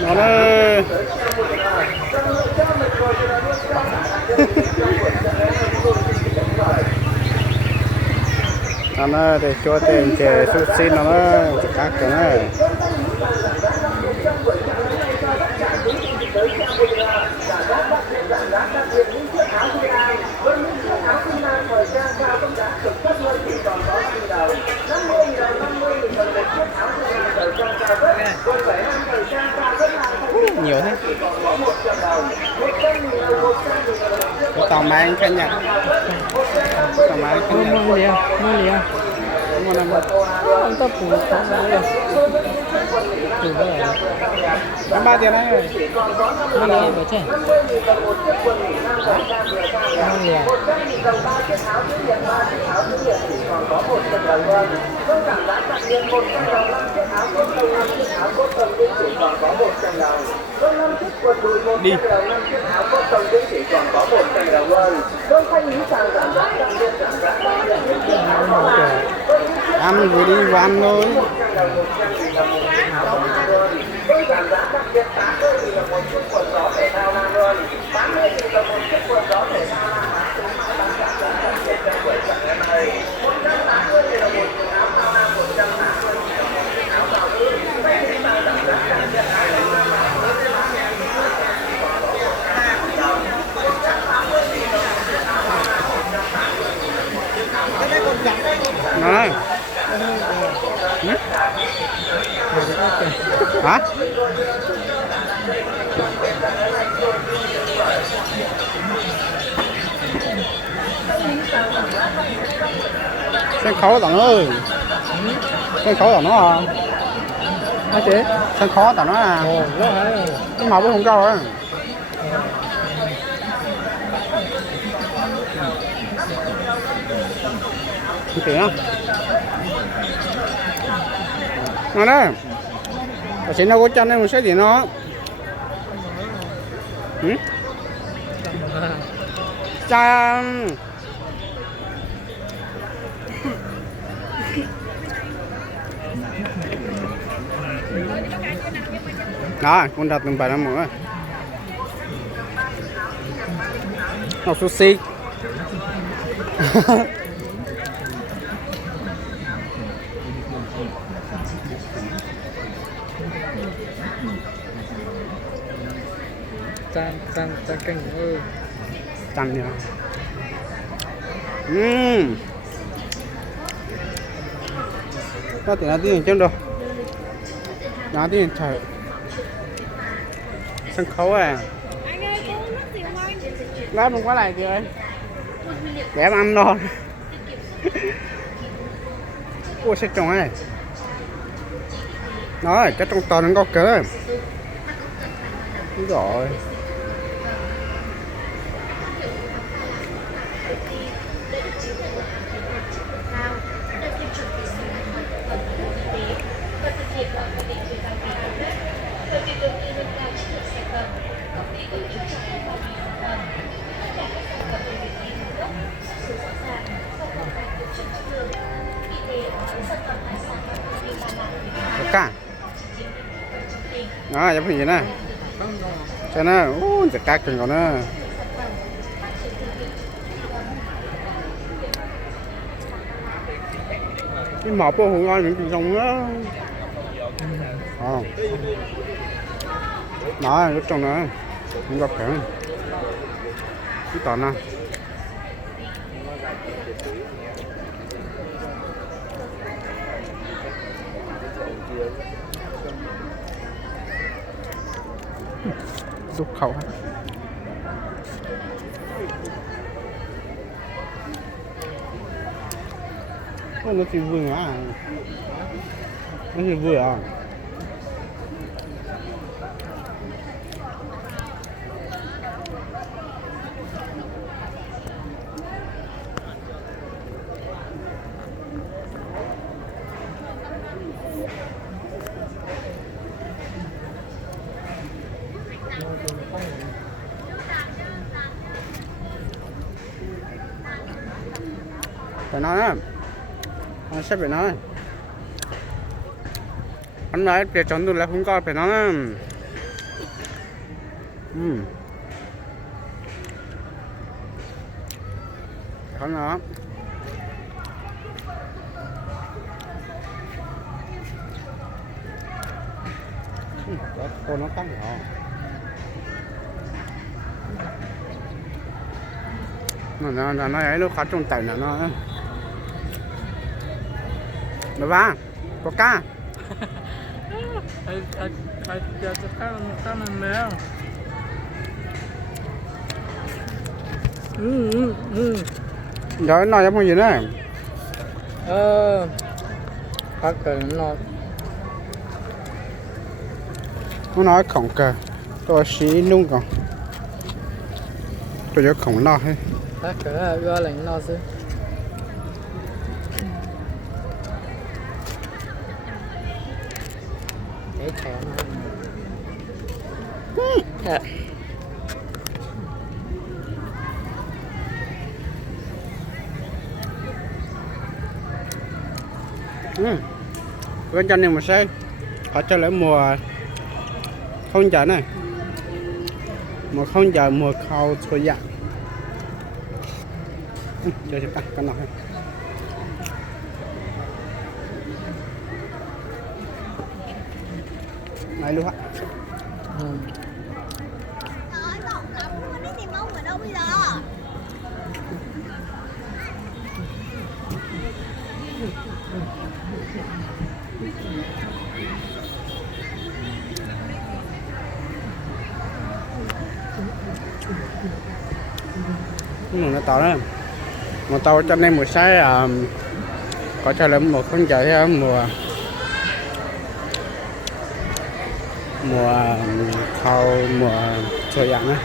Nó đây. Nó để cho tiền chè sushi nó các cái này. Nhiều thế. Tàu máy canh nhật. Tàu máy canh nhật. Mua liền. Mua làm không tập phụ không rồi. Từ rồi. Bán bao tiền đấy? Mua liền vậy chứ. Mua liền. Đi. Ăn vừa đi vừa ăn thôi. Nói. Hả? Sân khấu tao nó ơi. Sân khấu tao nó à. Hả chị? Sân khấu tao nó à. Cái màu cũng không cao á. Tiền không? Nó đó. Ở trên đâu có chân em một số gì nó. Cha. Đó, con đặt từng bài năm nữa. Học sushi. Chan canh ơi. Canh nha. Có tiền là tiền chân đâu. Nó tiền trời. Sân khấu à. Anh ơi, cô nước gì không anh? Lát không có lại chị ơi. Để em ăn thôi. Ủa sao trồng này. Đó, cái trong to nó có cỡ. Đúng rồi. Cả. Đó, giống như vậy nè. Cho nó, chặt cắt trên còn nó. Cái mọc của hùng ngon những trồng đó. Đó, lúc trong nữa. Không gặp cả. Cái toàn nè. Rút khẩu hết. Nó chỉ vui à. Nó chỉ vui à. Phải nói á, Sẽ phải nói anh nói để chọn tôi là không có phải nói không nó cô nó căng hả nó ấy lúc khó trong tay nó ba có cá rồi nói giống gì nữa phát cần nó nói khổng cờ tôi xí luôn còn tôi nhớ khổng lo hết phát cỡ ưa lạnh lo chứ để thèm bên trong này một xe họ cho lại mùa không chờ này mùa không chờ mùa khâu thôi dạng chờ sẽ tắt con nào này luôn ạ Đi tìm ông ở đâu bây giờ? nó to đó một tàu cho nên một xe có cho lên một con chạy mùa khâu mùa thời gian á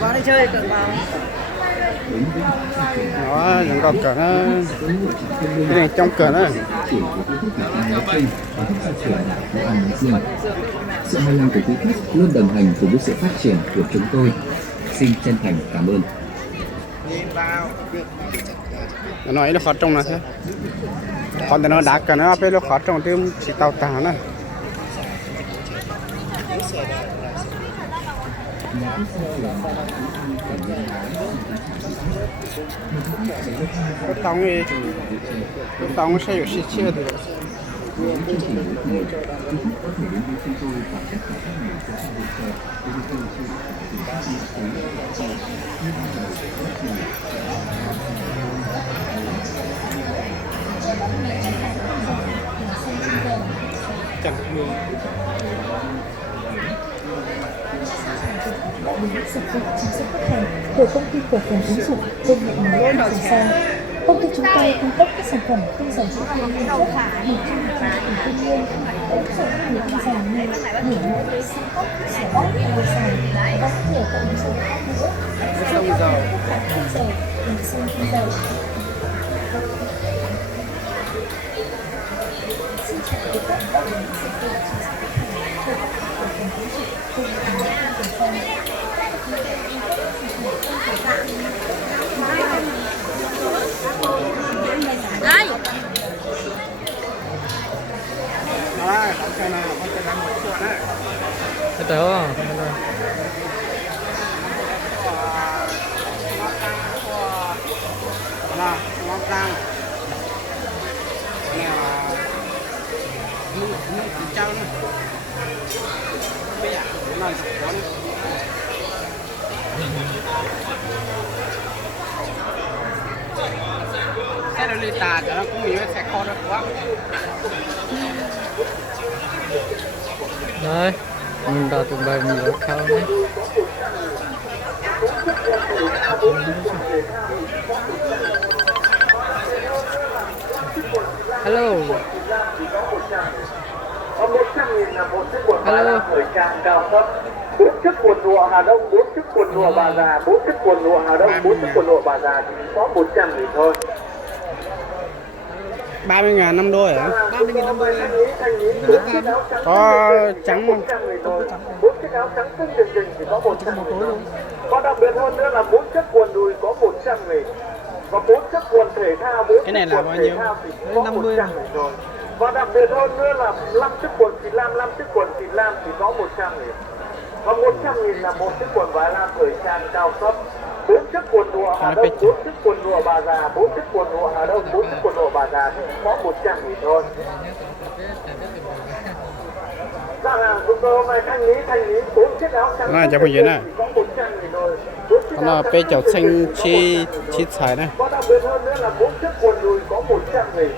vào đi chơi cần vào nó những con cờ nó cái trong cờ nó sự hài lòng của quý khách luôn đồng hành cùng với sự phát triển của chúng tôi. Xin chân thành cảm ơn. nó nói nó khó trông là thế còn nó đá cờ nó phải nó khó trông thì chỉ tàu tà nó cái tông nó sẽ có xí chia được chẳng hương dịch vụ chăm sóc khách hàng của công ty cổ phần ứng dụng công nghệ mới Saib. Công ty chúng tôi cung cấp các sản phẩm tinh dầu chữa thương liên kết, nghỉ chung trong tỉnh thiên nhiên, ứng dụng nghỉ tinh dầu như nghỉ mũi, xăm tóc, xẻ tóc, bôi sàn và rất nhiều các ứng dụng khác nữa. Sau khi khách hàng tinh dầu, mình xin tinh dầu. Xin chào quý khách, đây là những dịch vụ chăm sóc khách hàng của công ty cổ phần ứng dụng công nghệ mới Saib. Đây. Đó, không cho nào, không cho làm một chuột đấy. cái tớ Là ngon rang. Nè, trâu nữa. Bây giờ nó có xe nó đi tà cho nó cũng nhiều xe kho đó quá. đấy mình đã tụi bay nhiều khâu đấy hello chỉ có 100. Và 100.000 là một chiếc quần vải lam thời trang cao cấp. 4 chiếc quần lụa Hà Đông, 4 chiếc quần lụa Bà Già, 4 chiếc quần lụa Hà Đông, 4 chiếc quần lụa Bà Già thì có 100.000 thôi. 30.000 5 đôi hả? 30.000 năm đôi. Có trắng không? 4 chiếc áo trắng xinh rình chỉ có 100.000 thôi. Và đặc biệt hơn nữa là 4 chiếc quần đùi có 100.000. Và 4 chiếc quần thể thao, 4 cái này chiếc là quần bao thể nhiêu? thao thì có 100.000 rồi. Và đặc biệt hơn nữa là 5 chiếc quần xịt lam, 5 chiếc quần xịt lam thì có 100.000. Và 100.000 là một chiếc quần vải lam thời trang cao cấp. 4 chiếc quần lụa Hà Đông, 4 chiếc quần lụa Bà Già, 4 chiếc quần lụa Hà Đông, 4 chiếc quần lụa Bà Già thì có 100.000 thôi. Ra hàng chúng tôi hôm nay thanh lý 4 chiếc áo trắng Nó là cho bao nhiêu nè? có 100.000 thôi. Nó là bê chậu xanh chi xài này. Và đặc biệt hơn nữa là 4 chiếc quần đùi có 100.000.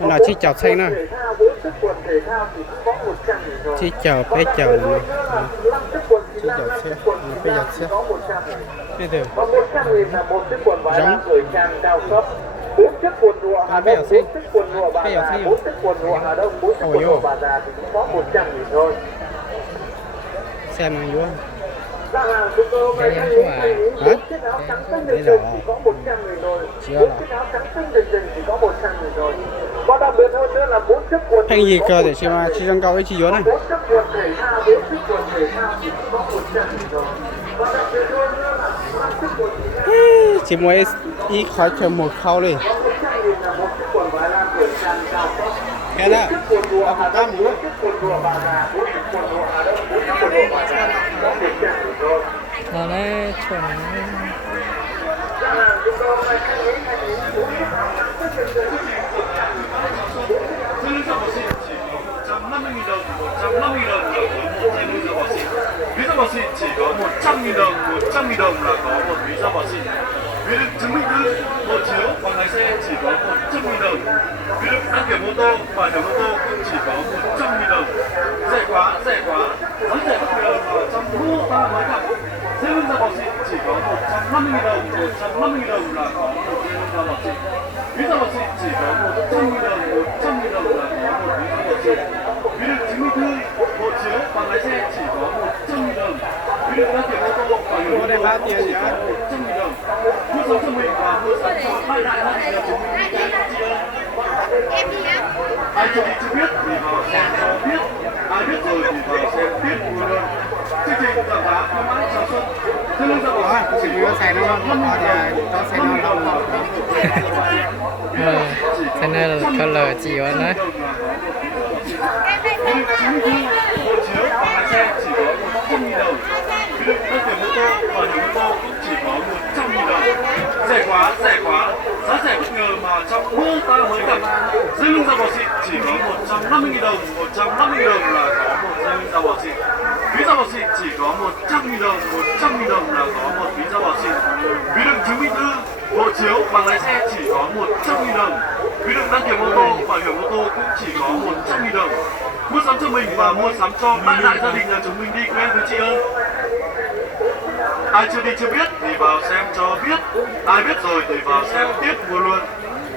Nó là chi chậu xanh này. 4 chiếc quần thể thao thì cũng có 100.000 rồi. Chi chậu bê chậu này. 5 chiếc quần Chi chậu xe. Bê chậu xe. có 100.000. Đây từ. Và 100.000 là một chiếc quần vải lam thời trang cao cấp. 4 chiếc quần lụa Hà Đông, 4 chiếc quần lụa Bà Già, 4 chiếc quần lụa Hà Đông, 4 chiếc quần lụa Bà Già thì cũng có 100.000 thôi. Xem này vô. Ra hàng chúng tôi hôm nay thanh lý 4 chiếc áo trắng xanh rình rình chỉ có 100.000 rồi. 4 chiếc áo trắng xanh rình rình chỉ có 100.000 rồi. Và đặc biệt hơn nữa là 4 chiếc quần Thanh gì cơ để xem chi trong cao cái chi vô này. 4 chiếc quần thể thao, 4 chiếc quần thể thao thì cũng có 100.000 rồi. Và đặc biệt hơn nữa là 5 chiếc quần Chỉ mới ý khỏi chờ một khâu đi. 100.000 là một chiếc quần vải lam thời trang cao cấp. Cái đó. Chiếc quần lụa Hà Đông, 4 chiếc quần lụa Bà Già, 4 chiếc quần lụa Hà Đông, 4 chiếc quần lụa Bà Già có 100.000 rồi. Nó này chuẩn. Ra hàng chúng tôi hôm nay thanh lý 4 chiếc áo trắng xanh rình rình. 150.000 đồng, 150.000 đồng là có một trên visa bảo xịn. Visa bảo xịn chỉ có 100.000 đồng, 100.000 đồng là có một visa bảo xịn. Ví dụ chứng minh thư, hộ chiếu bằng lái xe chỉ có 100.000 đồng. Ví dụ đăng kiểm ô tô, bảo hiểm ô tô cũng chỉ có 100.000 đồng. Rẻ quá, rẻ quá. Giá rẻ bất ngờ ở trong mua ta mới gặp. Xe visa bảo xịn chỉ có 150.000 đồng, 150.000 đồng là có một visa bảo xịn. Visa bảo xịn chỉ có 100.000 đồng, 100.000 đồng là có một visa bảo xịn. Ví dụ chứng minh thư, hộ chiếu bằng lái xe chỉ có 100.000 đồng. Ví dụ đăng kiểm ô tô, bảo hiểm ô tô cũng chỉ có 100.000 đồng. Mua sắm cho mình và mua sắm cho hai đại hơn là chứng minh thư tri ân. Ai chưa đi chưa biết thì vào xem cho biết. Ai biết rồi thì vào xem tiếp luôn. Chương trình giảm giá khuyến mãi chào xuân. Thế lương ra bảo Chỉ có xài nó không có thì cho xài nó không. Cho nên là color chỉ có đấy. hộ chiếu bằng lái xe chỉ có 100.000 đồng. Ví dụ đăng kiểm ô tô, bảo hiểm ô tô cũng chỉ có 100.000 đồng. Rẻ quá, rẻ quá. Giá rẻ bất ngờ mà trong mưa ta mới gặp. Dây lưng da bò xịn chỉ có 150.000 đồng, 150.000 đồng là có một dây lưng da bò xịn. Ví da bò xịn chỉ có 100.000 đồng, 100.000 đồng là có một ví da bò xịn. Ví dụ chứng minh thư, hộ chiếu bằng lái xe chỉ có 100.000 đồng. Ví dụ đăng kiểm ô tô, bảo hiểm ô tô cũng chỉ có 100.000 đồng. Mua sắm cho mình và mua sắm cho đại đại gia đình là chúng mình đi quen với chị ơi. Ai chưa đi chưa biết thì vào xem cho biết. Ai biết rồi thì vào xem tiếp mua luôn.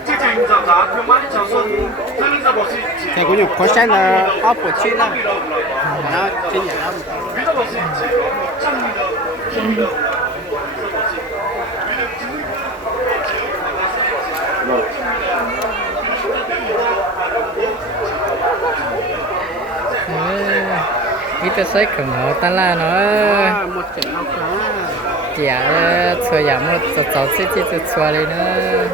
Chương trình giảm giá khuyến mãi chào xuân. Dây lưng da bò xịn chỉ Thì cũng như có sách là off của chị đó. 150.000 đồng là có. Đó, chị nhảy đó. Ví da bò xịn chỉ có 100.000 đồng, 100.000 đồng là có một ví da bò xịn. Ví dụ chứng minh thư, hộ chiếu bằng lái xe chỉ có 100.000 đồng. Ít cái sách của nó ta là nó Một trận áo khá. chả xua giảm một cháu xích thì từ xua lên nữa.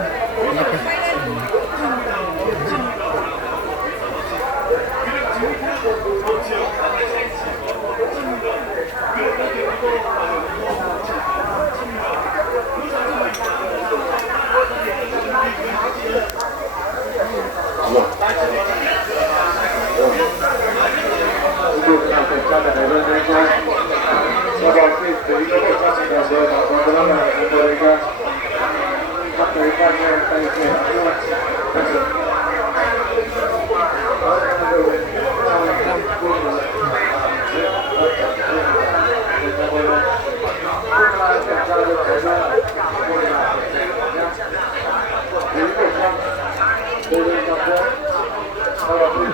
Nó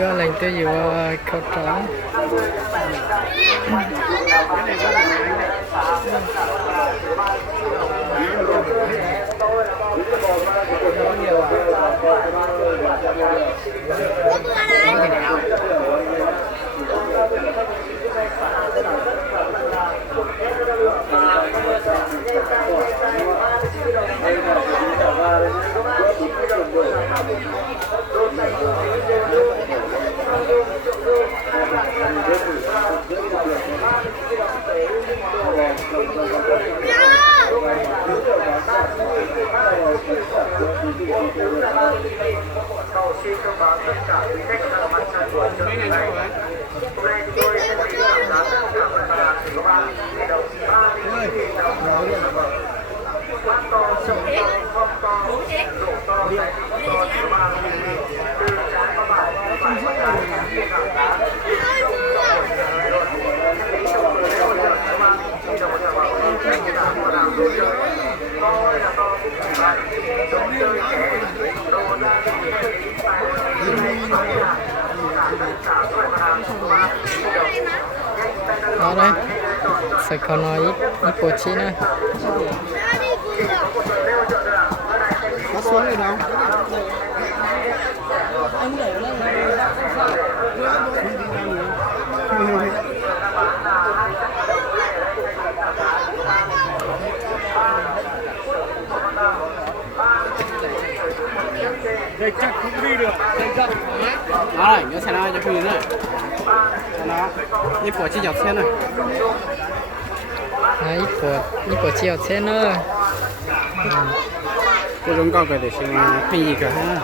gọi là tôi dù khẩu trắng. Xin thông báo tất cả quý khách đang mặt trận của chương trình này. Hôm nay chúng tôi sẽ đi giảm giá tất cả mặt hàng của các bạn để đầu 39.000 đồng một sản phẩm. Bát to, sông to, không to, rổ to, sạch to, cho ba từ trái có bài, phải có trái, trên hàng giá. Lý trong người hỗ trợ các bạn, khi đồng một bảo vệ tất cả mọi hàng đồ chơi. To là to cũng phải bạn, đồ chơi trẻ, đồ gia đình Đó đây, sẽ có nói ít bộ chi nữa. Nó xuống rồi đâu? Anh để lên. Đây chắc cũng đi được. Đây chắc. Đó này, nhớ xe nó cho phi nữa. Nó đi của chi dọc xe này. Ít bộ chi ở trên nữa. Cái giống con cái để xem phi gì cả ha.